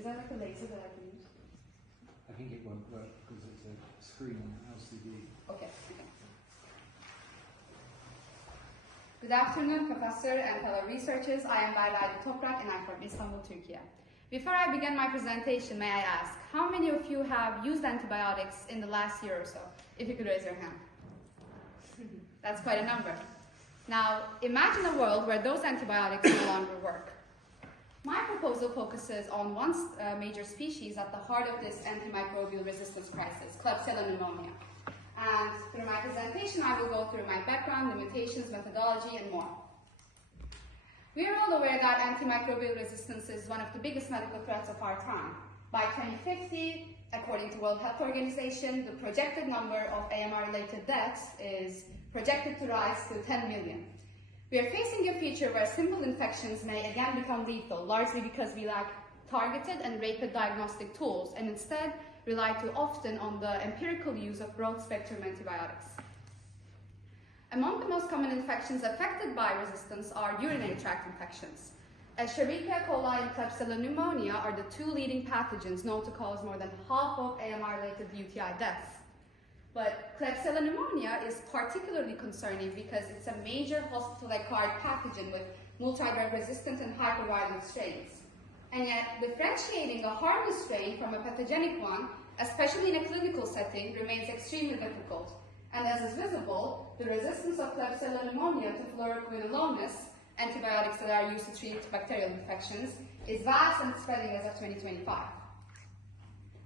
Is that like a laser that I can use? I think it won't work because it's a screen LCD. Okay. Good afternoon, Professor and fellow researchers. I am Berra Toprak and I'm from Istanbul, Turkey. Before I begin my presentation, may I ask, how many of you have used antibiotics in the last year or so? If you could raise your hand. That's quite a number. Now, imagine a world where those antibiotics no longer work. My proposal focuses on one major species at the heart of this antimicrobial resistance crisis, Klebsiella pneumonia. And through my presentation, I will go through my background, limitations, methodology, and more. We are all aware that antimicrobial resistance is one of the biggest medical threats of our time. By 2050, according to World Health Organization, the projected number of AMR-related deaths is projected to rise to 10 million. We are facing a future where simple infections may again become lethal, largely because we lack targeted and rapid diagnostic tools, and instead rely too often on the empirical use of broad-spectrum antibiotics. Among the most common infections affected by resistance are urinary tract infections. Escherichia coli and Klebsiella pneumonia are the two leading pathogens known to cause more than half of AMR-related UTI deaths. But Klebsiella pneumonia is particularly concerning because it's a major hospital-acquired pathogen with multi-drug-resistant and hypervirulent strains. And yet, differentiating a harmless strain from a pathogenic one, especially in a clinical setting, remains extremely difficult. And as is visible, the resistance of Klebsiella pneumonia to fluoroquinolones, antibiotics that are used to treat bacterial infections, is vast and spreading as of 2025.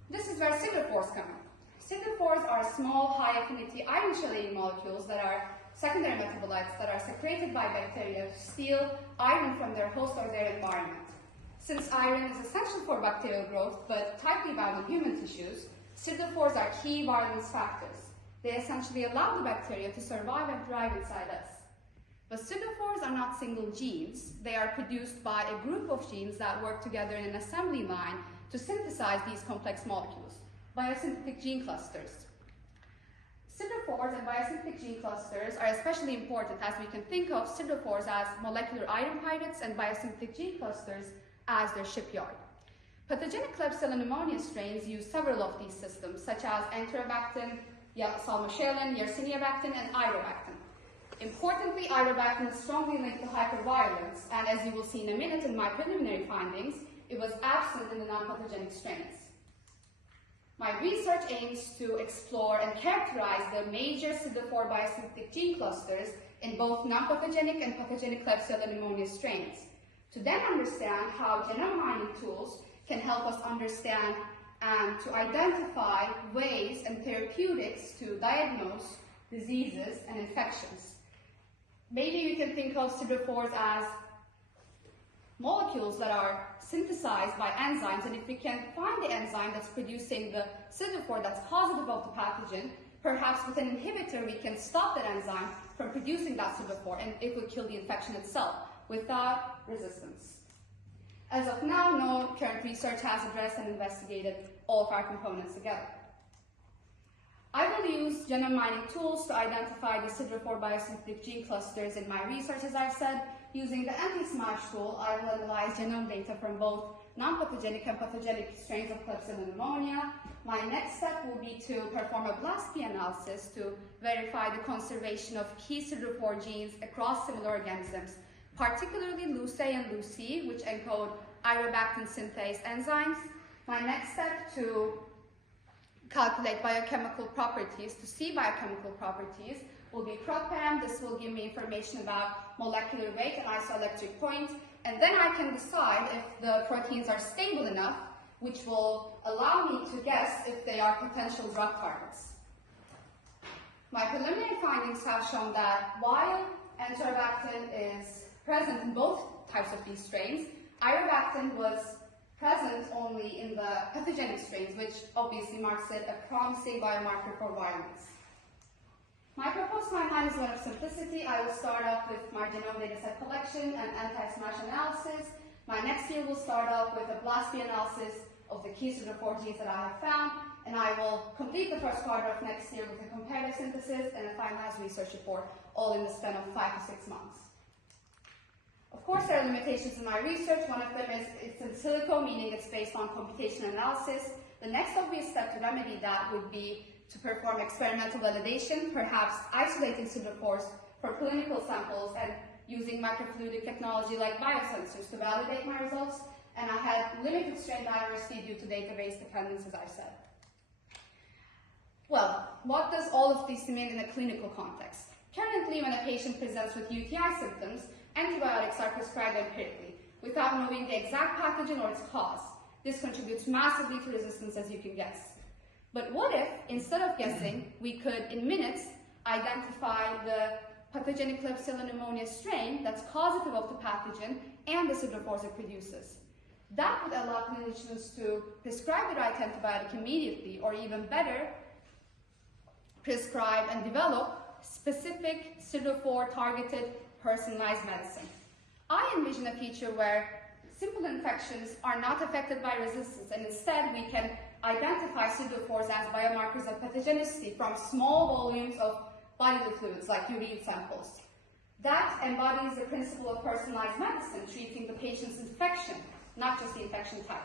This is where siderophores come in. Siderophores are small, high-affinity iron-chelating molecules that are secondary metabolites that are secreted by bacteria to steal iron from their host or their environment. Since iron is essential for bacterial growth, but tightly bound in human tissues, siderophores are key virulence factors. They essentially allow the bacteria to survive and thrive inside us. But siderophores are not single genes. They are produced by a group of genes that work together in an assembly line to synthesize these complex molecules, biosynthetic gene clusters. Siderophores and biosynthetic gene clusters are especially important as we can think of siderophores as molecular iron pirates and biosynthetic gene clusters as their shipyard. Pathogenic Klebsiella pneumonia strains use several of these systems, such as enterobactin, salmonellin, yersinia bactin, and irobactin. Importantly, irobactin is strongly linked to hypervirulence, and as you will see in a minute in my preliminary findings, it was absent in the non-pathogenic strains. My research aims to explore and characterize the major siderophore biosynthetic gene clusters in both non-pathogenic and pathogenic Klebsiella pneumonia strains, to then understand how genome mining tools can help us understand and to identify ways and therapeutics to diagnose diseases and infections. Maybe you can think of siderophores as molecules that are synthesized by enzymes, and if we can find the enzyme that's producing the siderophore that's positive of the pathogen, perhaps with an inhibitor we can stop that enzyme from producing that siderophore, and it would kill the infection itself without resistance. As of now, no current research has addressed and investigated all of our components together. I will use genome mining tools to identify the siderophore biosynthetic gene clusters in my research, as I've said. Using the anti-SMASH tool, I will analyze genome data from both non-pathogenic and pathogenic strains of Klebsiella pneumonia. My next step will be to perform a BLAST-P analysis to verify the conservation of key siderophore genes across similar organisms, particularly LUCE and LUCE, which encode irobactin synthase enzymes. My next step to calculate biochemical properties, to see biochemical properties, will be ProPam. This will give me information about molecular weight and isoelectric point, and then I can decide if the proteins are stable enough, which will allow me to guess if they are potential drug targets. My preliminary findings have shown that while enterobactin is present in both types of these strains, irobactin was present only in the pathogenic strains, which obviously marks it a promising biomarker for virulence. My proposed timeline is one of simplicity. I will start off with my genome dataset collection and anti-SMASH analysis. My next year will start off with a BLAST-P analysis of the key siderophore genes that I have found, and I will complete the first quarter of next year with a comparative synthesis and a finalized research report, all in the span of 5 to 6 months. Of course, there are limitations in my research. One of them is it's in silico, meaning it's based on computational analysis. The next obvious step to remedy that would be to perform experimental validation, perhaps isolating pseudophores for clinical samples and using microfluidic technology like biosensors to validate my results. And I had limited strain diversity due to database dependence, as I said. Well, what does all of this mean in a clinical context? Currently, when a patient presents with UTI symptoms, antibiotics are prescribed empirically, without knowing the exact pathogen or its cause. This contributes massively to resistance, as you can guess. But what if, instead of guessing, we could, in minutes, identify the pathogenic Klebsiella pneumoniae strain that's causative of the pathogen and the pseudophores it produces? That would allow clinicians to prescribe the right antibiotic immediately, or even better, prescribe and develop specific pseudophore-targeted personalized medicine. I envision a future where simple infections are not affected by resistance, and instead we can identify pseudophores as biomarkers of pathogenicity from small volumes of bodily fluids like urine samples. That embodies the principle of personalized medicine, treating the patient's infection, not just the infection type.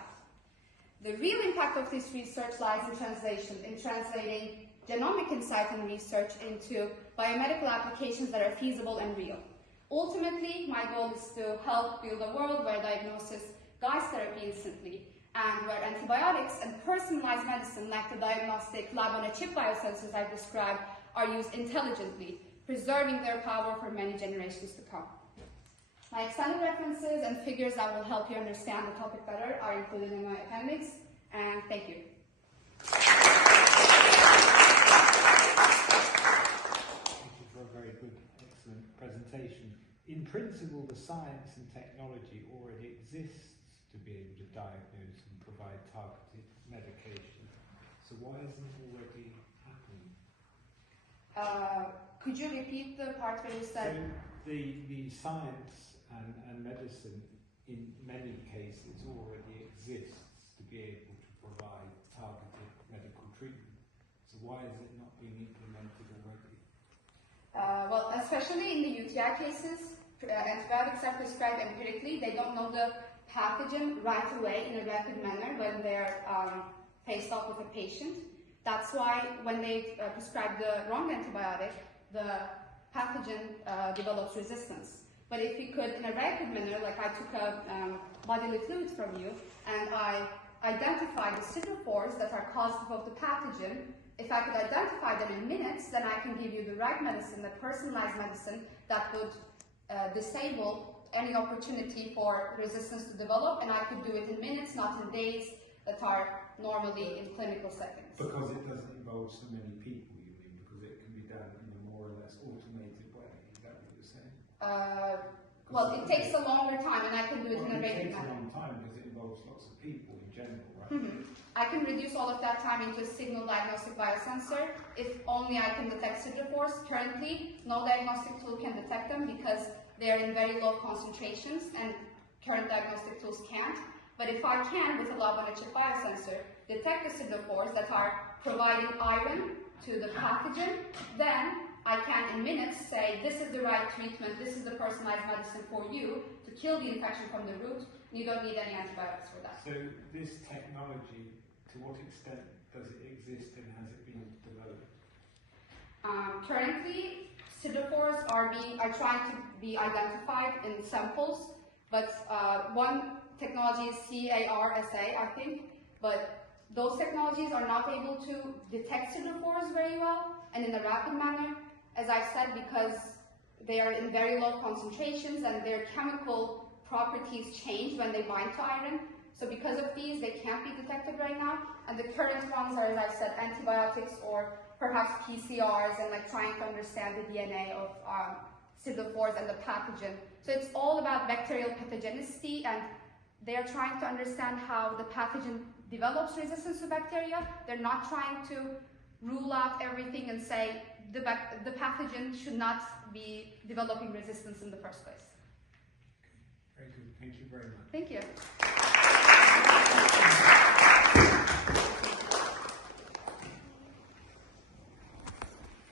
The real impact of this research lies in translation, in translating genomic insight and research into biomedical applications that are feasible and real. Ultimately, my goal is to help build a world where diagnosis guides therapy instantly, and where antibiotics and personalized medicine, like the diagnostic lab-on-a-chip biosensors I've described, are used intelligently, preserving their power for many generations to come. My extended references and figures that will help you understand the topic better are included in my appendix, and thank you. Thank you for a very good, excellent presentation. In principle, the science and technology already exists to be able to diagnose and provide targeted medication. So why isn't it already happening? Could you repeat the part where you said? So the science and medicine in many cases already exists to be able to provide targeted medical treatment. So why is it not being implemented already? Well, especially in the UTI cases, antibiotics are prescribed empirically. They don't know the pathogen right away in a rapid manner when they're faced off with a patient. That's why when they prescribe the wrong antibiotic, the pathogen develops resistance. But if we could, in a rapid manner, like I took a bodily fluid from you and I identified the pseudophores that are causative of the pathogen, if I could identify them in minutes, then I can give you the right medicine, the personalized medicine that would disable any opportunity for resistance to develop, and I could do it in minutes, not in days, that are normally in clinical settings. Because it doesn't involve so many people, you mean, because it can be done in a more or less automated way. Is that what you're saying? Well, it takes a longer time, and I can do it in a rapid manner. It takes a long time because it involves lots of people in general, right? Mm-hmm. I can reduce all of that time into a signal diagnostic biosensor if only I can detect pseudophores. Currently, no diagnostic tool can detect them because they are in very low concentrations, and current diagnostic tools can't. But if I can, with a lab-on-a-chip biosensor, detect the pseudophores that are providing iron to the pathogen, then I can, in minutes, say, this is the right treatment, this is the personalized medicine for you to kill the infection from the root, and you don't need any antibiotics for that. So this technology, to what extent does it exist and has it been developed? Currently, pseudophores are trying to be identified in samples, but one technology is CARSA, I think, but those technologies are not able to detect pseudophores very well and in a rapid manner, as I've said, because they are in very low concentrations and their chemical properties change when they bind to iron. So because of these, they can't be detected right now, and the current ones are, as I've said, antibiotics or perhaps PCRs and like trying to understand the DNA of pseudophores and the pathogen. So it's all about bacterial pathogenicity, and they're trying to understand how the pathogen develops resistance to bacteria. They're not trying to rule out everything and say the pathogen should not be developing resistance in the first place. Very good. Thank you very much. Thank you.